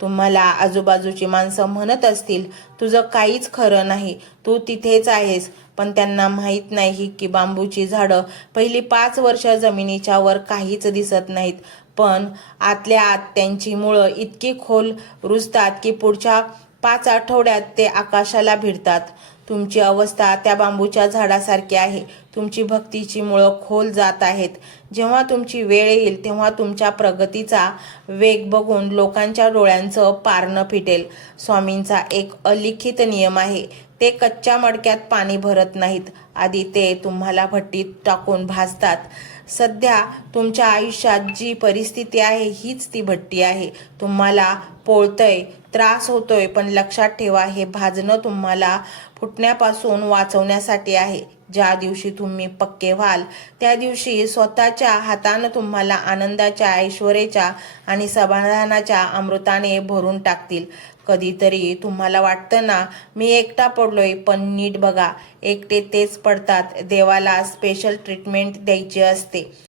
तुम्हाला आजूबाजूची माणसं म्हणत असतील तुझं काहीच खरं नाही, तू तिथेच आहेस, पण त्यांना माहीत नाही की बांबूची झाडं पहिली 5 वर्ष जमिनीच्या वर काहीच दिसत नाहीत, पण आतल्या आत त्यांची मुळं इतकी खोल रुजतात की पुढच्या 5 आठवड्यात ते आकाशाला भिडतात. तुमची अवस्था त्या बांबूच्या झाडासारखी आहे. तुमची भक्तीची मुळं खोल जात आहेत. जेव्हा तुमची वेळ येईल तेव्हा तुमच्या प्रगतीचा वेग बघून लोकांच्या डोळ्यांचं पारणं फिटेल. स्वामींचा एक अलिखित नियम आहे, ते कच्च्या मडक्यात पाणी भरत नाहीत, आधी ते तुम्हाला भट्टीत टाकून भाजतात. सध्या तुमच्या आयुष्यात जी परिस्थिती आहे हीच ती भट्टी आहे. तुम्हाला पोळतंय, त्रास होतोय, पण लक्षात ठेवा, हे भाजणं तुम्हाला फुटण्यापासून वाचवण्यासाठी आहे. ज्या दिवशी तुम्ही पक्के व्हाल त्या दिवशी स्वतःच्या हातानं तुम्हाला आनंदाच्या, ऐश्वर्याच्या आणि समाधानाच्या अमृताने भरून टाकतील. कधीतरी तुम्हाला वाटतं ना, मी एकटा पडलोय, पण नीट बघा, एकटे तेच पडतात. देवाला स्पेशल ट्रीटमेंट द्यायची असते.